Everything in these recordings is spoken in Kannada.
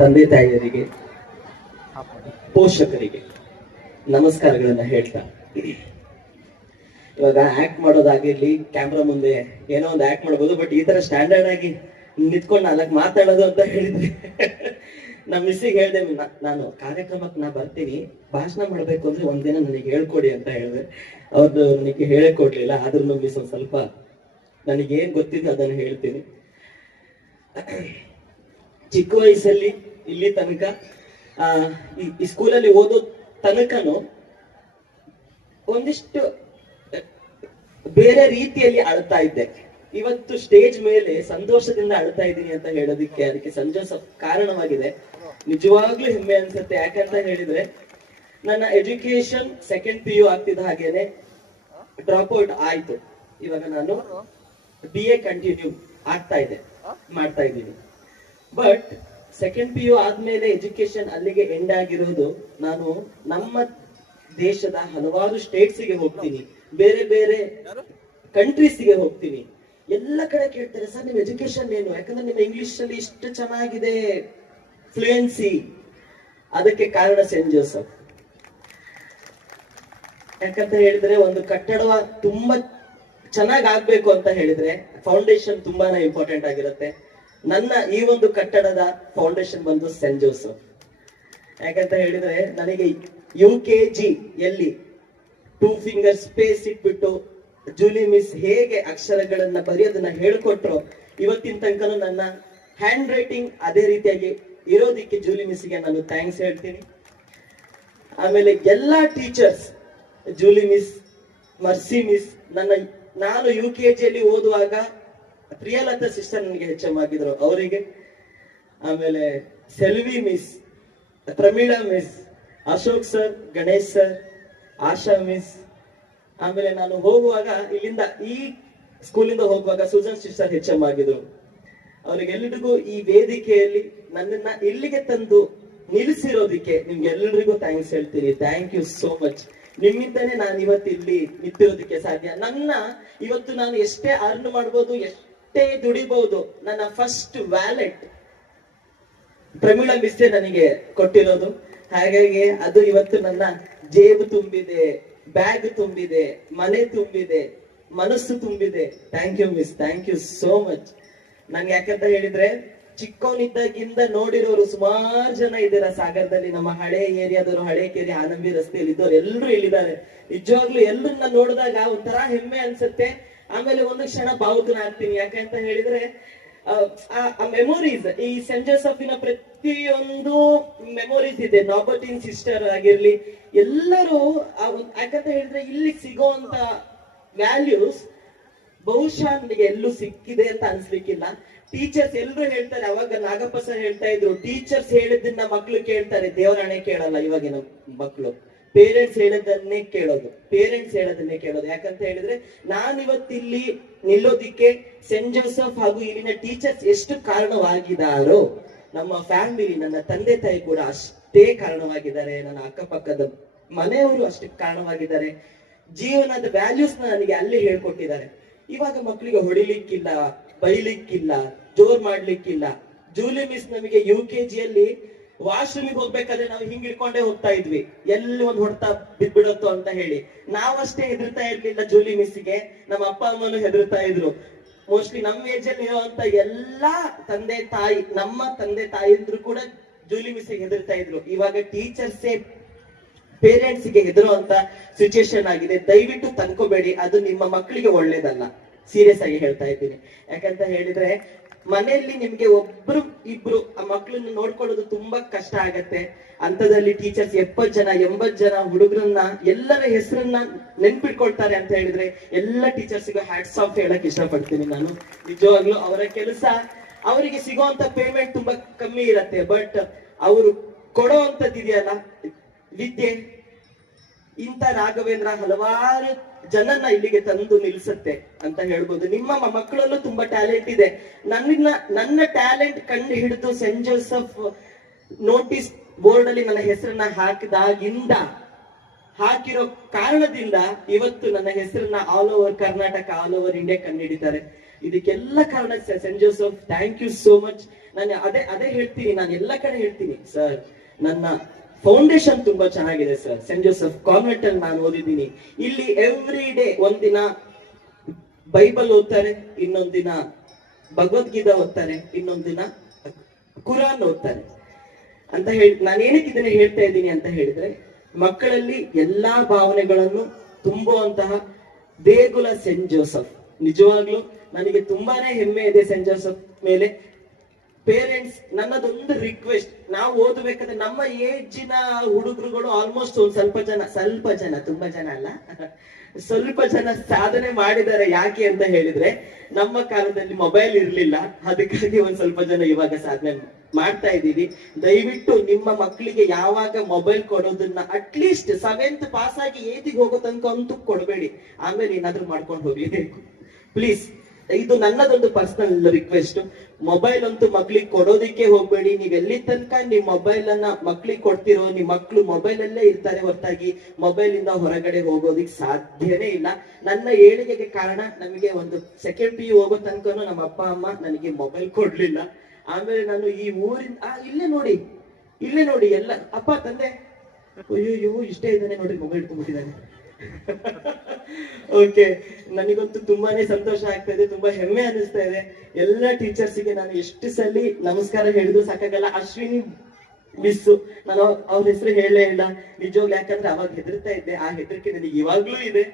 ತಂದೆ ತಾಯಿಯರಿಗೆ, ಪೋಷಕರಿಗೆ ನಮಸ್ಕಾರಗಳನ್ನ ಹೇಳ್ತಾ, ಇವಾಗ ಆಕ್ಟ್ ಮಾಡೋದಾಗಿರ್ಲಿ, ಕ್ಯಾಮ್ರಾ ಮುಂದೆ ಏನೋ ಒಂದು ಆಕ್ಟ್ ಮಾಡ್ಬೋದು, ಬಟ್ ಈ ತರ ಸ್ಟ್ಯಾಂಡರ್ಡ್ ಆಗಿ ನಿಂತ್ಕೊಂಡು ನಾಲ್ಕು ಮಾತಾಡೋದು ಅಂತ ಹೇಳಿದ್ರೆ ನಮ್ಮ ಮಿಸ್ಸಿಗೆ ಹೇಳ್ದೆ, ನಾನು ಕಾರ್ಯಕ್ರಮಕ್ಕೆ ನಾ ಬರ್ತೀನಿ, ಭಾಷಣ ಮಾಡ್ಬೇಕು ಅಂದ್ರೆ ಒಂದಿನ ನನಗೆ ಹೇಳ್ಕೊಡಿ ಅಂತ ಹೇಳಿದೆ. ಅವ್ರದ್ದು ನನಗೆ ಹೇಳಕ್ ಕೊಡ್ಲಿಲ್ಲ, ಆದ್ರೂ ಮಿಸ್ ಒಂದ್ ಸ್ವಲ್ಪ ನನಗೇನ್ ಗೊತ್ತಿದೆ ಅದನ್ನು ಹೇಳ್ತೀನಿ. ಚಿಕ್ಕ ವಯಸ್ಸಲ್ಲಿ ಇಲ್ಲಿ ತನಕ ಈ ಸ್ಕೂಲಲ್ಲಿ ಓದೋ ತನಕನು ಒಂದಿಷ್ಟು ಬೇರೆ ರೀತಿಯಲ್ಲಿ ಅಳ್ತಾ ಇದ್ದೆ. ಇವತ್ತು ಸ್ಟೇಜ್ ಮೇಲೆ ಸಂತೋಷದಿಂದ ಅಳ್ತಾ ಇದ್ದೀನಿ ಅಂತ ಹೇಳೋದಿಕ್ಕೆ ಅದಕ್ಕೆ ಸಂಜೋಸ ಕಾರಣವಾಗಿದೆ. ನಿಜವಾಗ್ಲೂ ಹೆಮ್ಮೆ ಅನ್ಸುತ್ತೆ. ಯಾಕಂತ ಹೇಳಿದ್ರೆ ನನ್ನ ಎಜುಕೇಶನ್ ಸೆಕೆಂಡ್ PU ಆಗ್ತಿದ್ದ ಹಾಗೇನೆ ಡ್ರಾಪ್ ಔಟ್ ಆಯ್ತು. ಇವಾಗ ನಾನು BA ಕಂಟಿನ್ಯೂ ಮಾಡ್ತಾ ಇದ್ದೀನಿ. ಬಟ್ ಸೆಕೆಂಡ್ PU ಆದ್ಮೇಲೆ ಎಜುಕೇಶನ್ ಅಲ್ಲಿಗೆ ಎಂಡ್ ಆಗಿರೋದು. ನಾನು ನಮ್ಮ ದೇಶದ ಹಲವಾರು ಸ್ಟೇಟ್ಸ್ಗೆ ಹೋಗ್ತೀನಿ, ಬೇರೆ ಬೇರೆ ಕಂಟ್ರೀಸ್ಗೆ ಹೋಗ್ತೀನಿ. ಎಲ್ಲ ಕಡೆ ಕೇಳ್ತಾರೆ, ಸರ್ ನಿಮ್ ಎಜುಕೇಶನ್ ಏನು? ಯಾಕಂದ್ರೆ ನಿಮ್ಮ ಇಂಗ್ಲಿಷ್ ಅಲ್ಲಿ ಇಷ್ಟು ಚೆನ್ನಾಗಿದೆ, ಫ್ಲೂಯೆನ್ಸಿ. ಅದಕ್ಕೆ ಕಾರಣ ಸೆಂಟ್ ಜೋಸೆಫ್. ಯಾಕಂತ ಹೇಳಿದ್ರೆ ಒಂದು ಕಟ್ಟಡ ತುಂಬಾ ಚೆನ್ನಾಗ್ ಆಗ್ಬೇಕು ಅಂತ ಹೇಳಿದ್ರೆ ಫೌಂಡೇಶನ್ ತುಂಬಾನೇ ಇಂಪಾರ್ಟೆಂಟ್ ಆಗಿರುತ್ತೆ. ನನ್ನ ಈ ಒಂದು ಕಟ್ಟಡದ ಫೌಂಡೇಶನ್ ಬಂದು ಸೆಂಟ್ ಜೋಸೆಫ್. ಯಾಕಂತ ಹೇಳಿದ್ರೆ ನನಗೆ UKG ಯಲ್ಲಿ 2 ಫಿಂಗರ್ ಸ್ಪೇಸ್ ಇಟ್ಬಿಟ್ಟು ಜೂಲಿ ಮಿಸ್ ಹೇಗೆ ಅಕ್ಷರಗಳನ್ನ ಬರೆಯೋದನ್ನ ಹೇಳ್ಕೊಟ್ರು, ಇವತ್ತಿನ ತನಕ ನನ್ನ ಹ್ಯಾಂಡ್ ರೈಟಿಂಗ್ ಅದೇ ರೀತಿಯಾಗಿ ಇರೋದಿಕ್ಕೆ ಜೂಲಿ ಮಿಸ್ಗೆ ನಾನು ಥ್ಯಾಂಕ್ಸ್ ಹೇಳ್ತೀನಿ. ಆಮೇಲೆ ಎಲ್ಲಾ teachers, Julie miss, mercy miss, ನಾನು UKG ಯಲ್ಲಿ ಓದುವಾಗ ಪ್ರಿಯಲತಾ ಸಿಸ್ಟರ್ ನನಗೆ HM ಆಗಿದ್ರು, ಅವರಿಗೆ. ಆಮೇಲೆ Selvi miss, Pramila miss, Ashok sir, Ganesh sir, Asha miss. ಆಮೇಲೆ ನಾನು ಹೋಗುವಾಗ ಇಲ್ಲಿಂದ ಈ ಸ್ಕೂಲಿಂದ ಹೋಗುವಾಗ ಸುಜನ್ ಸಿಸ್ಟರ್ HM ಆಗಿದ್ರು. ಅವರಿಗೆಲ್ಲರಿಗೂ ಈ ವೇದಿಕೆಯಲ್ಲಿ ನನ್ನನ್ನ ಇಲ್ಲಿಗೆ ತಂದು ನಿಲ್ಲಿಸಿರೋದಿಕ್ಕೆ ನಿಮ್ಗೆಲ್ಲರಿಗೂ ಥ್ಯಾಂಕ್ಸ್ ಹೇಳ್ತೀನಿ. Thank you so much. ನಿಮ್ಮಿಂದನೇ ನಾನು ಇವತ್ತು ಇಲ್ಲಿ ನಿಂತಿರೋದಕ್ಕೆ ಸಾಧ್ಯ. ಇವತ್ತು ನಾನು ಎಷ್ಟೇ ಅರ್ನ್ ಮಾಡ್ಬೋದು, ಎಷ್ಟೇ ದುಡಿಬಹುದು, ನನ್ನ ಫಸ್ಟ್ ವ್ಯಾಲೆಟ್ ಪ್ರಮೀಳಾ ಮಿಸ್ಸೆ ನನಗೆ ಕೊಟ್ಟಿರೋದು. ಹಾಗಾಗಿ ಅದು ಇವತ್ತು ನನ್ನ ಜೇಬು ತುಂಬಿದೆ, ಬ್ಯಾಗ್ ತುಂಬಿದೆ, ಮನೆ ತುಂಬಿದೆ, ಮನಸ್ಸು ತುಂಬಿದೆ. Thank you miss, thank you so much. ನನ್ಗೆ ಯಾಕಂತ ಹೇಳಿದ್ರೆ ಚಿಕ್ಕವನಿದ್ದಾಗಿಂದ ನೋಡಿರೋರು ಸುಮಾರು ಜನ ಇದ್ದೀರಾ ಸಾಗರದಲ್ಲಿ. ನಮ್ಮ ಹಳೆ ಏರಿಯಾದವರು, ಹಳೆ ಕೆರೆ, ಆನಂಬಿ ರಸ್ತೆಯಲ್ಲಿ ಇದ್ದವ್ರು ಎಲ್ಲರೂ ಇಲ್ಲಿದ್ದಾರೆ. ನಿಜವಾಗ್ಲೂ ಎಲ್ಲರನ್ನ ನೋಡಿದಾಗ ಒಂಥರ ಹೆಮ್ಮೆ ಅನ್ಸುತ್ತೆ. ಆಮೇಲೆ ಒಂದು ಕ್ಷಣ ಭಾವುಕನಾಗ್ತೀನಿ. ಯಾಕಂತ ಹೇಳಿದ್ರೆ ಆ ಮೆಮೊರೀಸ್, ಈ ಸೆಂಟ್ ಜೋಸೆಫಿನ ಪ್ರತಿಯೊಂದು ಮೆಮೊರೀಸ್ ಇದೆ. ನಾಬರ್ಟಿನ್ ಸಿಸ್ಟರ್ ಆಗಿರ್ಲಿ, ಎಲ್ಲರೂ ಯಾಕಂತ ಹೇಳಿದ್ರೆ ಇಲ್ಲಿ ಸಿಗೋಂತ ವ್ಯಾಲ್ಯೂಸ್ ಬಹುಶಃ ನನಗೆ ಎಲ್ಲೂ ಸಿಕ್ಕಿದೆ ಅಂತ ಅನ್ಸ್ಲಿಕ್ಕಿಲ್ಲ. ಟೀಚರ್ಸ್ ಎಲ್ಲರೂ ಹೇಳ್ತಾರೆ, ಅವಾಗ ನಾಗಪ್ಪ ಸರ್ ಹೇಳ್ತಾ ಇದ್ರು, ಟೀಚರ್ಸ್ ಹೇಳಿದ್ದನ್ನ ಮಕ್ಳು ಕೇಳ್ತಾರೆ, ದೇವರಾಣೆ ಕೇಳಲ್ಲ ಇವಾಗಿನ ಮಕ್ಳು. ಪೇರೆಂಟ್ಸ್ ಹೇಳೋದನ್ನೇ ಕೇಳೋದು. ಯಾಕಂತ ಹೇಳಿದ್ರೆ ನಾನಿವತ್ತಿಲ್ಲಿ ನಿಲ್ಲೋದಿಕ್ಕೆ ಸೆಂಟ್ ಜೋಸೆಫ್ ಹಾಗೂ ಇಲ್ಲಿನ ಟೀಚರ್ಸ್ ಎಷ್ಟು ಕಾರಣವಾಗಿದ್ದಾರೋ, ನಮ್ಮ ಫ್ಯಾಮಿಲಿ, ನನ್ನ ತಂದೆ ತಾಯಿ ಕೂಡ ಅಷ್ಟೇ ಕಾರಣವಾಗಿದ್ದಾರೆ. ನನ್ನ ಅಕ್ಕಪಕ್ಕದ ಮನೆಯವರು ಅಷ್ಟೇ ಕಾರಣವಾಗಿದ್ದಾರೆ. ಜೀವನದ ವ್ಯಾಲ್ಯೂಸ್ ನನಗೆ ಅಲ್ಲಿ ಹೇಳ್ಕೊಟ್ಟಿದ್ದಾರೆ. ಇವಾಗ ಮಕ್ಕಳಿಗೆ ಹೊಡಿಲಿಕ್ಕಿಲ್ಲ, ಬೈಲಿಕ್ಕಿಲ್ಲ, ಜೋರ್ ಮಾಡ್ಲಿಕ್ಕಿಲ್ಲ. ಜೂಲಿ ಮಿಸ್ ನಮಗೆ UKG ಯಲ್ಲಿ ವಾಶ್ರೂಮಿಗೆ ಹೋಗ್ಬೇಕಾದ್ರೆ ನಾವು ಹಿಂಗ್ ಇಟ್ಕೊಂಡೇ ಹೋಗ್ತಾ ಇದ್ವಿ, ಎಲ್ಲಿ ಒಂದ್ ಹೊಡ್ತಾ ಬಿದ್ಬಿಡತ್ತು ಅಂತ ಹೇಳಿ. ನಾವಷ್ಟೇ ಹೆದರ್ತಾ ಇರ್ಲಿಲ್ಲ ಜೂಲಿ ಮಿಸ್ಗೆ, ನಮ್ಮ ಅಪ್ಪ ಅಮ್ಮನು ಹೆದರ್ತಾ ಇದ್ರು. ಮೋಸ್ಟ್ಲಿ ನಮ್ಮ ಏಜ್ ಅಲ್ಲಿ ಇರುವಂತ ಎಲ್ಲಾ ನಮ್ಮ ತಂದೆ ತಾಯಿದ್ರು ಕೂಡ ಜೂಲಿ ಮಿಸ್ಗೆ ಹೆದರ್ತಾ ಇದ್ರು. ಇವಾಗ ಟೀಚರ್ಸೇ ಪೇರೆಂಟ್ಸ್ಗೆ ಹೆದರುವಂತ ಸಿಚುಯೇಷನ್ ಆಗಿದೆ. ದಯವಿಟ್ಟು ತಂದ್ಕೋಬೇಡಿ, ಅದು ನಿಮ್ಮ ಮಕ್ಕಳಿಗೆ ಒಳ್ಳೇದಲ್ಲ. ಸೀರಿಯಸ್ ಆಗಿ ಹೇಳ್ತಾ ಇದ್ದೀನಿ. ಯಾಕಂತ ಹೇಳಿದ್ರೆ ಮನೆಯಲ್ಲಿ ನಿಮ್ಗೆ ಒಬ್ರು ಇಬ್ರು ಆ ಮಕ್ಕಳನ್ನ ನೋಡ್ಕೊಳ್ಳೋದು ತುಂಬಾ ಕಷ್ಟ ಆಗತ್ತೆ. ಅಂತದಲ್ಲಿ ಟೀಚರ್ಸ್ 70 ಜನ 80 ಜನ ಹುಡುಗರನ್ನ, ಎಲ್ಲರ ಹೆಸರನ್ನ ನೆನ್ಪಿಟ್ಕೊಳ್ತಾರೆ ಅಂತ ಹೇಳಿದ್ರೆ ಎಲ್ಲ ಟೀಚರ್ಸ್ಗೂ ಹ್ಯಾಟ್ಸ್ ಆಫ್ ಹೇಳಕ್ ಇಷ್ಟಪಡ್ತೀನಿ ನಾನು. ನಿಜವಾಗ್ಲೂ ಅವರ ಕೆಲಸ, ಅವರಿಗೆ ಸಿಗುವಂತ ಪೇಮೆಂಟ್ ತುಂಬಾ ಕಮ್ಮಿ ಇರತ್ತೆ, ಬಟ್ ಅವರು ಕೊಡೋವಂಥದ್ದಿದೆಯಲ್ಲ ವಿದ್ಯೆ, ಇಂಥ ರಾಘವೇಂದ್ರ ಹಲವಾರು ಜನನ್ನ ಇಲ್ಲಿಗೆ ತಂದು ನಿಲ್ಸುತ್ತೆ ಅಂತ ಹೇಳ್ಬೋದು. ನಿಮ್ಮ ಮಕ್ಕಳಲ್ಲೂ ತುಂಬಾ ಟ್ಯಾಲೆಂಟ್ ಇದೆ. ನನ್ನ ಟ್ಯಾಲೆಂಟ್ ಕಂಡು ಹಿಡಿದು ಸೆಂಟ್ ಜೋಸೆಫ್ ನೋಟಿಸ್ ಬೋರ್ಡ್ ಅಲ್ಲಿ ನನ್ನ ಹೆಸರನ್ನ ಹಾಕಿರೋ ಕಾರಣದಿಂದ ಇವತ್ತು ನನ್ನ ಹೆಸರನ್ನ all over Karnataka, all over India ಕಂಡು ಹಿಡಿತಾರೆ. ಇದಕ್ಕೆಲ್ಲ ಕಾರಣ Saint Joseph. Thank you so much. ನಾನು ಅದೇ ಹೇಳ್ತೀನಿ, ನಾನು ಎಲ್ಲ ಕಡೆ ಹೇಳ್ತೀನಿ ಸರ್, ನನ್ನ ಫೌಂಡೇಶನ್ ತುಂಬಾ ಚೆನ್ನಾಗಿದೆ ಸರ್. ಸೆಂಟ್ ಜೋಸೆಫ್ ಕಾನ್ವೆಂಟ್ ಅಲ್ಲಿ ನಾನು ಓದಿದ್ದೀನಿ. ಇಲ್ಲಿ ಎವ್ರಿ ಡೇ ಒಂದಿನ ಬೈಬಲ್ ಓದ್ತಾರೆ, ಇನ್ನೊಂದಿನ ಭಗವದ್ಗೀತಾ ಓದ್ತಾರೆ, ಇನ್ನೊಂದಿನ ಕುರಾನ್ ಓದ್ತಾರೆ ಅಂತ ಹೇಳಿ ನಾನು ಏನಕ್ಕೆ ಇದನ್ನ ಹೇಳ್ತಾ ಇದ್ದೀನಿ ಅಂತ ಹೇಳಿದ್ರೆ, ಮಕ್ಕಳಲ್ಲಿ ಎಲ್ಲಾ ಭಾವನೆಗಳನ್ನು ತುಂಬುವಂತಹ ದೇಗುಲ ಸೆಂಟ್ ಜೋಸೆಫ್. ನಿಜವಾಗ್ಲೂ ನನಗೆ ತುಂಬಾನೇ ಹೆಮ್ಮೆ ಇದೆ ಸೆಂಟ್ ಜೋಸೆಫ್ ಮೇಲೆ. ಪೇರೆಂಟ್ಸ್, ನನ್ನದೊಂದು ರಿಕ್ವೆಸ್ಟ್, ನಾವು ಓದಬೇಕಾದ್ರೆ ನಮ್ಮ ಏಜಿನ ಹುಡುಗರುಗಳು ಆಲ್ಮೋಸ್ಟ್ ಒಂದ್ ಸ್ವಲ್ಪ ಜನ ತುಂಬಾ ಜನ ಅಲ್ಲ, ಸ್ವಲ್ಪ ಜನ ಸಾಧನೆ ಮಾಡಿದ್ದಾರೆ. ಯಾಕೆ ಅಂತ ಹೇಳಿದ್ರೆ, ನಮ್ಮ ಕಾಲದಲ್ಲಿ ಮೊಬೈಲ್ ಇರ್ಲಿಲ್ಲ, ಅದಕ್ಕಾಗಿ ಒಂದ್ ಸ್ವಲ್ಪ ಜನ ಇವಾಗ ಸಾಧನೆ ಮಾಡ್ತಾ ಇದ್ದೀವಿ. ದಯವಿಟ್ಟು ನಿಮ್ಮ ಮಕ್ಕಳಿಗೆ ಯಾವಾಗ ಮೊಬೈಲ್ ಕೊಡೋದನ್ನ ಅಟ್ಲೀಸ್ಟ್ 7th ಪಾಸ್ ಆಗಿ 8th ಹೋಗೋ ತನಕ ಅಂತೂ ಕೊಡಬೇಡಿ. ಆಮೇಲೆ ಏನಾದ್ರೂ ಮಾಡ್ಕೊಂಡು ಹೋಗ್ಲಿ ಪ್ಲೀಸ್. ಇದು ನನ್ನದೊಂದು ಪರ್ಸನಲ್ ರಿಕ್ವೆಸ್ಟ್. ಮೊಬೈಲ್ ಅಂತೂ ಮಕ್ಳಿಗೆ ಕೊಡೋದಿಕ್ಕೆ ಹೋಗ್ಬೇಡಿ. ನೀವ್ ಎಲ್ಲಿ ತನಕ ನಿಮ್ ಮೊಬೈಲ್ ಅನ್ನ ಮಕ್ಳಿಗೆ ಕೊಡ್ತಿರೋ, ನಿಮ್ ಮಕ್ಳು ಮೊಬೈಲ್ ಅಲ್ಲೇ ಇರ್ತಾರೆ ಹೊರತಾಗಿ ಮೊಬೈಲ್ ಇಂದ ಹೊರಗಡೆ ಹೋಗೋದಿಕ್ ಸಾಧ್ಯನೇ ಇಲ್ಲ. ನನ್ನ ಏಳಿಗೆಗೆ ಕಾರಣ, ನಮಗೆ ಒಂದು ಸೆಕೆಂಡ್ PU ಹೋಗೋ ತನಕನೂ ನಮ್ಮ ಅಪ್ಪ ಅಮ್ಮ ನನಗೆ ಮೊಬೈಲ್ ಕೊಡ್ಲಿಲ್ಲ. ಆಮೇಲೆ ನಾನು ಈ ಊರಿಂದ ಇಲ್ಲೇ ನೋಡಿ ಎಲ್ಲ ಅಪ್ಪ ತಂದೆ, ಅಯ್ಯೋ ಇಷ್ಟೇ ಇದ್ದಾನೆ ನೋಡ್ರಿ, ಮೊಬೈಲ್ ಇಟ್ಕೊಂಡ್ಬಿಟ್ಟಿದ್ದಾನೆ. ಓಕೆ, ನನಗಂತೂ ತುಂಬಾನೇ ಸಂತೋಷ ಆಗ್ತಾ ಇದೆ, ತುಂಬಾ ಹೆಮ್ಮೆ ಅನಿಸ್ತಾ ಇದೆ. ಎಲ್ಲ ಟೀಚರ್ಸ್ಗೆ ನಾನು ಎಷ್ಟು ಸಲ ನಮಸ್ಕಾರ ಹೇಳಿದ್ರು ಸಾಕಾಗಲ್ಲ. ಅಶ್ವಿನಿ ಮಿಸ್, ನಾನು ಅವ್ರ ಹೆಸರು ಹೇಳೇ ಇಲ್ಲ ನಿಜವಾಗ್ಲು, ಯಾಕಂದ್ರೆ ಅವಾಗ ಹೆದರ್ತಾ ಇದ್ದೆ. ಆ ಹೆದರಿಕೆ ನನಗೆ ಇವಾಗ್ಲೂ ಇದೆ.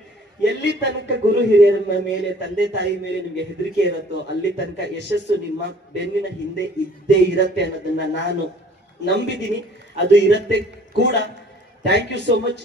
ಎಲ್ಲಿ ತನಕ ಗುರು ಹಿರಿಯರ ಮೇಲೆ, ತಂದೆ ತಾಯಿ ಮೇಲೆ ನಿಮ್ಗೆ ಹೆದರಿಕೆ ಇರುತ್ತೋ, ಅಲ್ಲಿ ತನಕ ಯಶಸ್ಸು ನಿಮ್ಮ ಬೆನ್ನಿನ ಹಿಂದೆ ಇದ್ದೇ ಇರತ್ತೆ ಅನ್ನೋದನ್ನ ನಾನು ನಂಬಿದ್ದೀನಿ. ಅದು ಇರತ್ತೆ ಕೂಡ. Thank you so much.